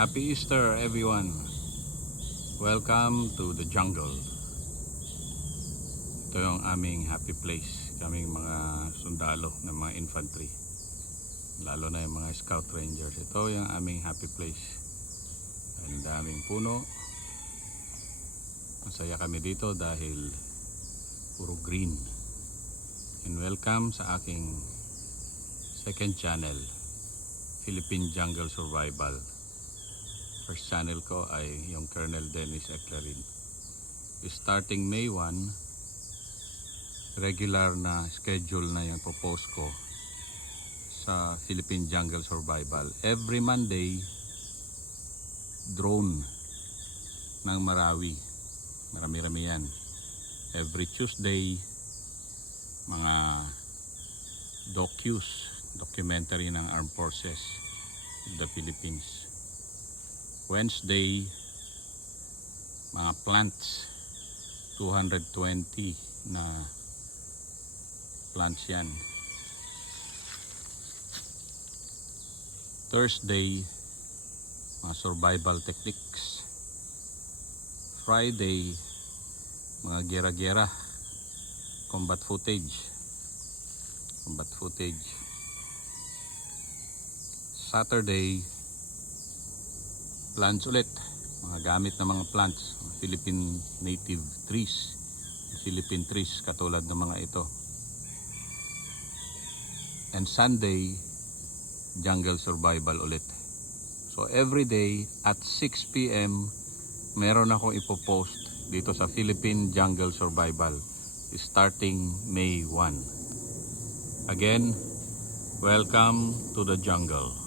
Happy Easter everyone. Welcome to the jungle. Ito yung aming happy place. Kaming mga sundalo ng mga infantry, lalo na yung mga scout rangers. Ito yung aming happy place. Ang daming puno. Masaya kami dito dahil puro green. And welcome sa aking second channel, Philippine Jungle Survival. First channel ko ay yung Colonel Dennis Eclarin. Starting May 1, regular na schedule na yung popost ko sa Philippine Jungle Survival. Every Monday, drone ng Marawi. Marami-rami yan. Every Tuesday, mga documentary ng Armed Forces of the Philippines. Wednesday, mga plants, 220 na plants yan. Thursday, mga survival techniques. Friday, mga gera-gera, combat footage. Saturday, plants ulit, mga gamit na mga plants, Philippine native trees, Philippine trees katulad ng mga ito. And Sunday, jungle survival ulit. So every day at 6 PM meron akong ipopost dito sa Philippine Jungle Survival starting May 1. Again, welcome to the jungle.